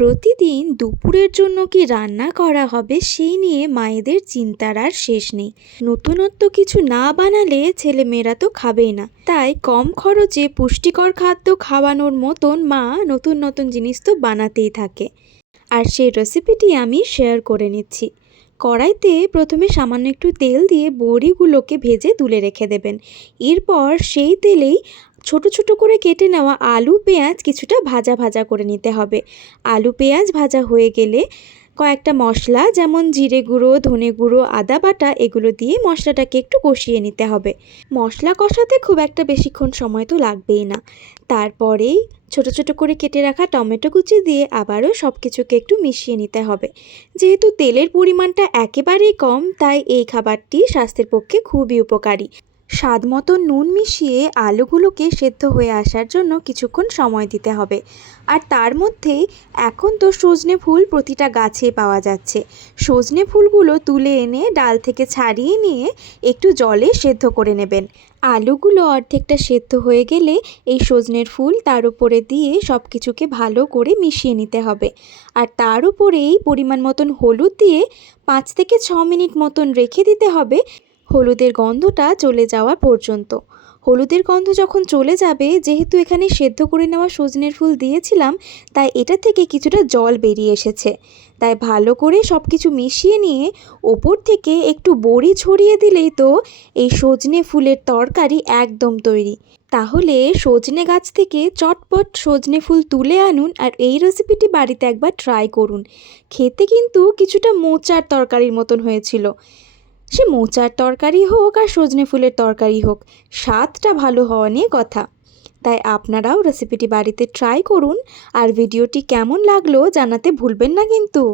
প্রতিদিন দুপুরের জন্য কি রান্না করা হবে সেই নিয়ে মায়েদের চিন্তার আর শেষ নেই। নতুনত্ব কিছু না বানালে ছেলেমেয়েরা তো খাবেই না। তাই কম খরচে পুষ্টিকর খাদ্য খাওয়ানোর মতন মা নতুন নতুন জিনিস তো বানাতেই থাকে। আর সেই রেসিপিটি আমি শেয়ার করে নিচ্ছি। কড়াইতে প্রথমে সামান্য একটু তেল দিয়ে বড়িগুলোকে ভেজে তুলে রেখে দেবেন। এরপর সেই তেলেই ছোট ছোট করে কেটে নেওয়া আলু, পেঁয়াজ কিছুটা ভাজা ভাজা করে নিতে হবে। আলু, পেঁয়াজ ভাজা হয়ে গেলে কয়েকটা মশলা যেমন জিরে গুঁড়ো, ধনে গুঁড়ো, আদা বাটা এগুলো দিয়ে মশলাটাকে একটু কষিয়ে নিতে হবে। মশলা কষাতে খুব একটা বেশিক্ষণ সময় তো লাগবেই না। তারপরেই ছোট ছোট করে কেটে রাখা টমেটো কুচি দিয়ে আবারও সব কিছুকে একটু মিশিয়ে নিতে হবে। যেহেতু তেলের পরিমাণটা একেবারেই কম, তাই এই খাবারটি স্বাস্থ্যের পক্ষে খুবই উপকারী। স্বাদ মতো নুন মিশিয়ে আলুগুলোকে সেদ্ধ হয়ে আসার জন্য কিছুক্ষণ সময় দিতে হবে। আর তার মধ্যে এখন তো সজনে ফুল প্রতিটা গাছে পাওয়া যাচ্ছে। সজনে ফুলগুলো তুলে এনে ডাল থেকে ছাড়িয়ে নিয়ে একটু জলে সেদ্ধ করে নেবেন। আলুগুলো অর্ধেকটা সেদ্ধ হয়ে গেলে এই সজনের ফুল তার উপরে দিয়ে সব কিছুকে ভালো করে মিশিয়ে নিতে হবে। আর তার উপরেই পরিমাণ মতন হলুদ দিয়ে পাঁচ থেকে ছ মিনিট মতন রেখে দিতে হবে। হলুদের গন্ধটা চলে যাওয়া পর্যন্ত। হলুদের গন্ধ যখন চলে যাবে, যেহেতু এখানে সেদ্ধ করে নেওয়া সজনের ফুল দিয়েছিলাম, তাই এটা থেকে কিছুটা জল বেরিয়ে এসেছে। তাই ভালো করে সব কিছু মিশিয়ে নিয়ে ওপর থেকে একটু বড়ি ছড়িয়ে দিলেই তো এই সজনে ফুলের তরকারি একদম তৈরি। তাহলে সজনে গাছ থেকে চটপট সজনে ফুল তুলে আনুন আর এই রেসিপিটি বাড়িতে একবার ট্রাই করুন। খেতে কিন্তু কিছুটা মোচার তরকারির মতন হয়েছিল। সে মোচার তরকারি হোক আর সজনে ফুলের তরকারি হোক, স্বাদটা ভালো হওয়া নিয়ে কথা। তাই আপনারাও রেসিপিটি বাড়িতে ট্রাই করুন, আর ভিডিওটি কেমন লাগল জানাতে ভুলবেন না কিন্তু।